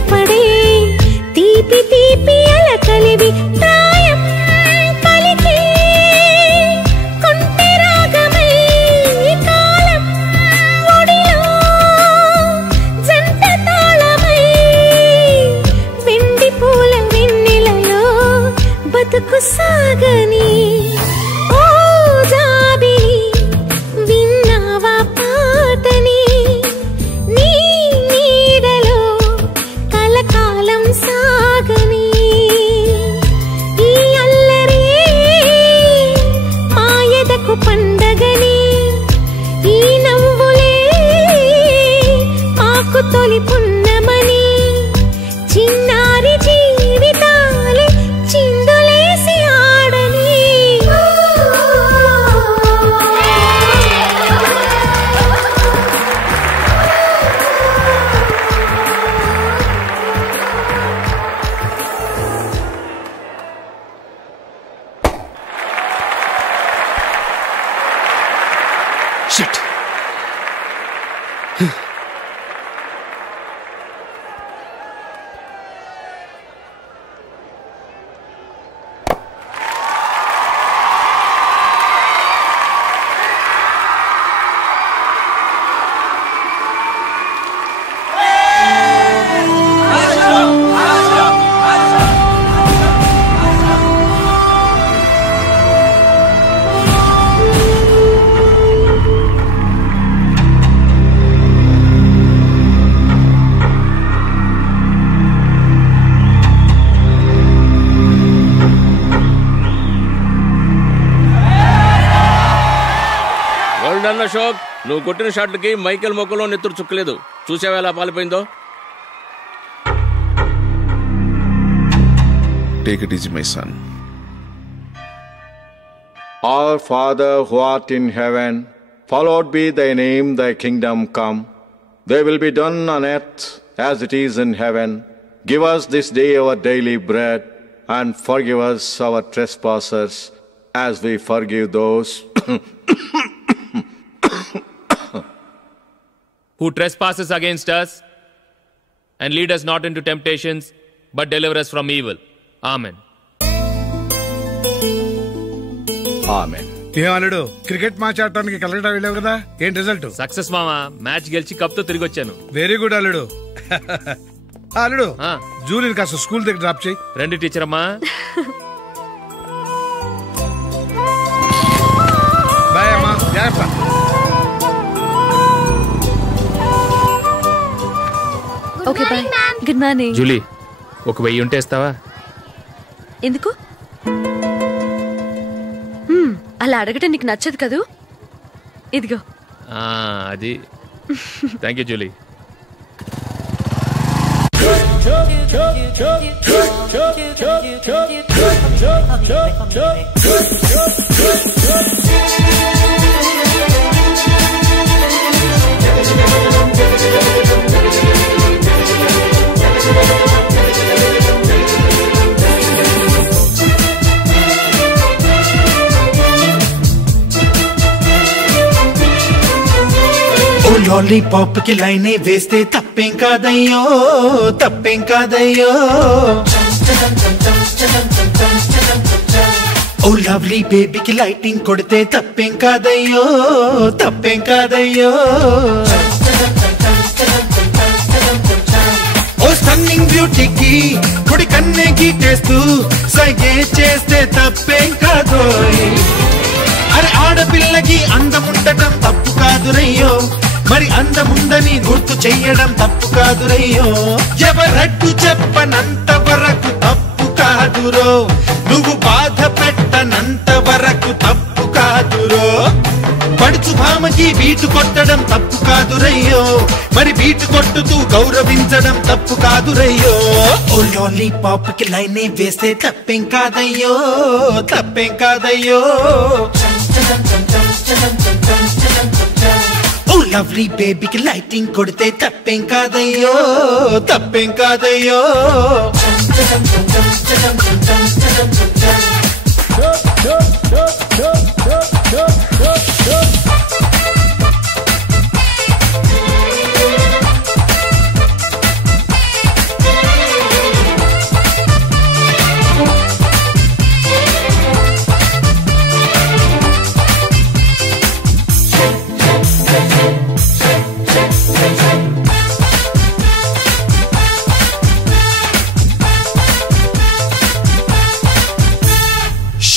సరిపడే తీపి తీపి అలకలివి ప్రాయం పలికే కొంటె రాగమై కాలం ఒడిలో జంట తాళమై వెండి పూల వెన్నెలలో బతుకు సాగని ఓ జాబిలి విన్నావా పాటని నీ నీడలో కలకాలం సాగని ఈ అల్లరి మాయదకు పండగని ఈ నవ్వులే మాకు తొలి పున్నమని చిన్నారి జీవితాలే చిందులేసి ఆడని Shit. అశోక్, నువ్వు కొట్టిన షాట్లకి మైకేల్ మొక్కలో నెత్తురు చుక్కలేదు. చూసావా ఎలా పాలిపోయిందో? Take it easy, my son. Our Father who art in heaven, hallowed be thy name, thy kingdom come. Thy will be done on earth as it is in heaven. Give us this day our daily bread, and forgive us our trespasses, as we forgive those who trespasses against us, and lead us not into temptations, but deliver us from evil. Amen. Amen. ఏమన్నాడు? Cricket match ఆడటానికి కలకటా వెళ్ళావు కదా, ఏం result? Success మామా, match గెలిచి cup తో తిరిగి వచ్చాను. వెరీ గుడ్ అల్లుడు. అల్లుడు, జూలిని కాస్త స్కూల్ దగ్గర డ్రాప్ చేయి. రండి టీచర్ అమ్మా. బాయ్ అమ్మా, జాగ్రత్త. Okay bye. Good morning. Julie, ఒక 1000 ఉంటే ఇస్తావా? ఎందుకు? అలా అడగటం నీకు నచ్చదు కదూ. ఇదిగో. అది. Thank you Julie. లాలీపాప్ కి లైనే వేస్తే తప్పేం కాదయ్యో, తప్పేం కాదయ్యో. ఓ లవ్లీ బేబీకి లైటింగ్ కొడితే తప్పేం కాదయ్యో, తప్పేం కాదయ్యో. ఓ స్టన్నింగ్ బ్యూటీకి కుడి కన్నే గీటేస్తూ సైగే చేస్తే తప్పేం కాదు. అరే ఆడపిల్లకి అందముండటం తప్పు కాదురయ్యో, మరి అందముందని గుర్తు చెయ్యడం తప్పు కాదురయ్యో. ఎవరట్టు చెప్పనంత వరకు తప్పు కాదురో, నువ్వు బాధ పెట్టనంత వరకు తప్పు కాదురో. పడుచు భామకి బీటు కొట్టడం తప్పు కాదురయ్యో, మరి బీటు కొట్టుతూ గౌరవించడం తప్పు కాదురయ్యో. ఓ లాలీపాప్ కి లైనే వేస్తే తప్పేం కాదయ్యో, తప్పేం కాదయ్యో. ఓ లవ్లీ బేబీకి లైటింగ్ కొడితే తప్పేం కాదయ్యో, తప్పేం కాదయ్యో.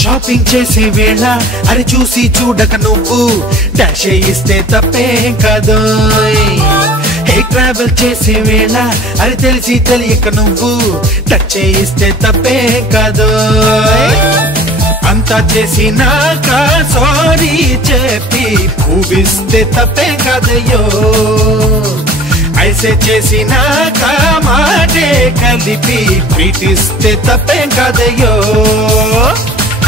షాపింగ్ చేసే వేళ అరే చూసి చూడక నువ్వు డాష్ ఇస్తే తప్పేం కాదు. హే ట్రావెల్ చేసే వేళ అరే తెలిసి తెలియక నువ్వు టచ్ చేయిస్తే తప్పేం కాదు. అంతా చేసినాక సారీ చెప్పి ఊవిస్తే తప్పేం కాదయ్యో. ఐసే చేసినాక మాటే కలిపి పీటిస్తే తప్పేం కాదయ్యో.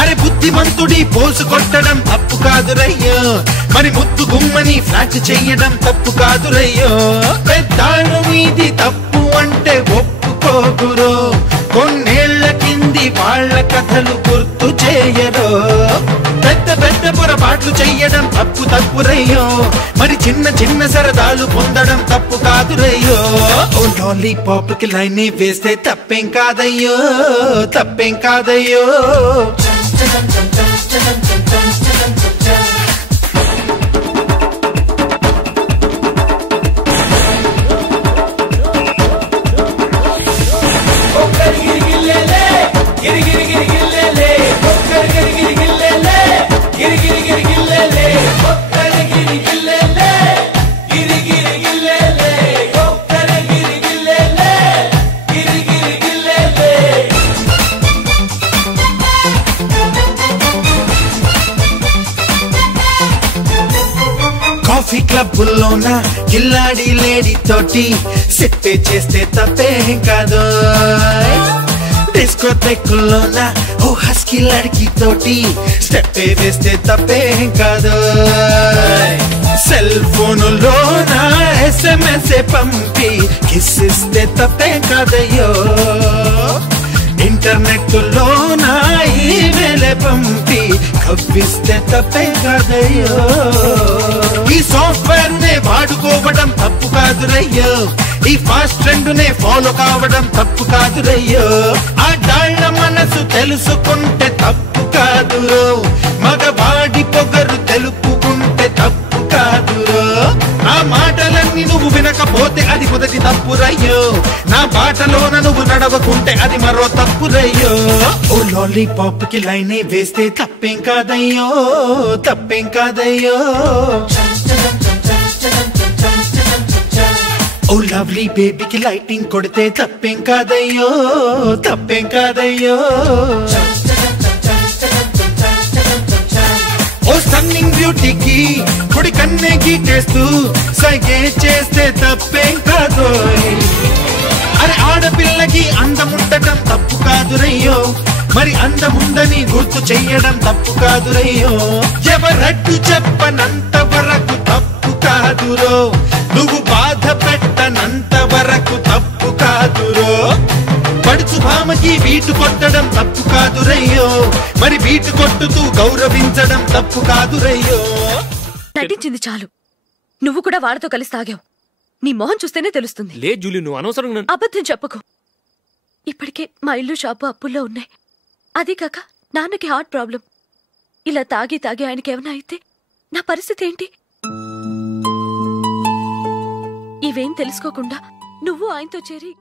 అరే బుద్ధిమంతుడి పోసు కొట్టడం తప్పు కాదురయ్యో. మరి ముద్దు గుమ్మని ఫ్లాట్ చెయ్యడం తప్పు కాదురయ్యో. పెద్దాళ్ళు మీది తప్పు అంటే ఒప్పుకోకురో. కొన్నేళ్ల కింది వాళ్ళ కథలు గుర్తు చేయరో. పెద్ద పెద్ద పొరపాట్లు చెయ్యడం తప్పు తప్పురయ్యో. మరి చిన్న చిన్న సరదాలు పొందడం తప్పు కాదురయ్యో. ఓ లాలీపాప్ కి లైన్ వేస్తే తప్పేం కాదయ్యో, తప్పేం కాదయ్యో. కాఫీ క్లబ్బుల్లోన కిల్లాడి లేడీ తోటి సెప్పే చేస్తే తప్పేం కాదు. డిస్కోటెక్కుల్లోన ఓ హస్కీ లడ్కీ తోటి స్టెప్పే వేస్తే తప్పేం కాదు. సెల్ ఫోనులోన SMS పంపి కిస్సిస్తే తప్పేం కాదయ్యో. ఇంటర్నెట్ లోన ఈమెయిల్ పంపి కవ్విస్తే తప్పేం కాదయ్యో. ఈ సాఫ్ట్వేర్ నే వాడుకోవడం తప్పు కాదురయ్యో. ఈ ఫాస్ట్ ట్రెండ్ నే ఫాలో కావడం తప్పు కాదురయ్యో. ఆ డాళ్ళ మనసు తెలుసుకుంటే తప్పు కాదురో. మగవాడి పొగరు తెలుపుకుంటే తప్పు కాదురో. ఆ మాటలన్నీ నువ్వు వినకపోతే అది మొదటి తప్పురయ్యో. నా బాటలోన నువ్వు నడవకుంటే అది మరో తప్పురయ్యో. ఓ లాలీపాప్ కి లైన్ వేస్తే తప్పేం కాదయ్యో, తప్పేం కాదయ్యో. ఓ లవ్లీ బేబీకి లైటింగ్ కొడితే తప్పేం కాదయ్యో, తప్పేం కాదయ్యో. ఓ స్టన్నింగ్ బ్యూటీకి కుడి కన్నే గీటేస్తూ సైగే చేస్తే తప్పేం కాదు. అరే ఆడపిల్లకి అందముండటం తప్పు కాదురయ్యో. మరి అందముందని గుర్తు చెయ్యడం తప్పు కాదురయ్యో. ఎవరడ్డు చెప్పనంత వరకు తప్పు కాదురో. నువ్వు బాధ పెట్టనంత వరకు తప్పు కాదురో. పడుచు భామకి బీటు కొట్టడం తప్పు కాదురయ్యో. మరి బీటు కొట్టుతూ గౌరవించడం తప్పు కాదురయ్యో. నటించింది చాలు. నువ్వు కూడా వాడితో కలిసి తాగావు. నీ మొహం చూస్తేనే తెలుస్తుంది. లే జూలీ, నువ్వు అనవసరంగా అబద్ధం చెప్పకు. ఇప్పటికే మా ఇల్లు షాపు అప్పుల్లో ఉన్నాయి. అదే కాక నాన్నకి హార్ట్ ప్రాబ్లం. ఇలా తాగి తాగి ఆయనకి ఏమైనా అయితే నా పరిస్థితి ఏంటి? ఇవేం తెలుసుకోకుండా నువ్వు ఆయనతో చేరి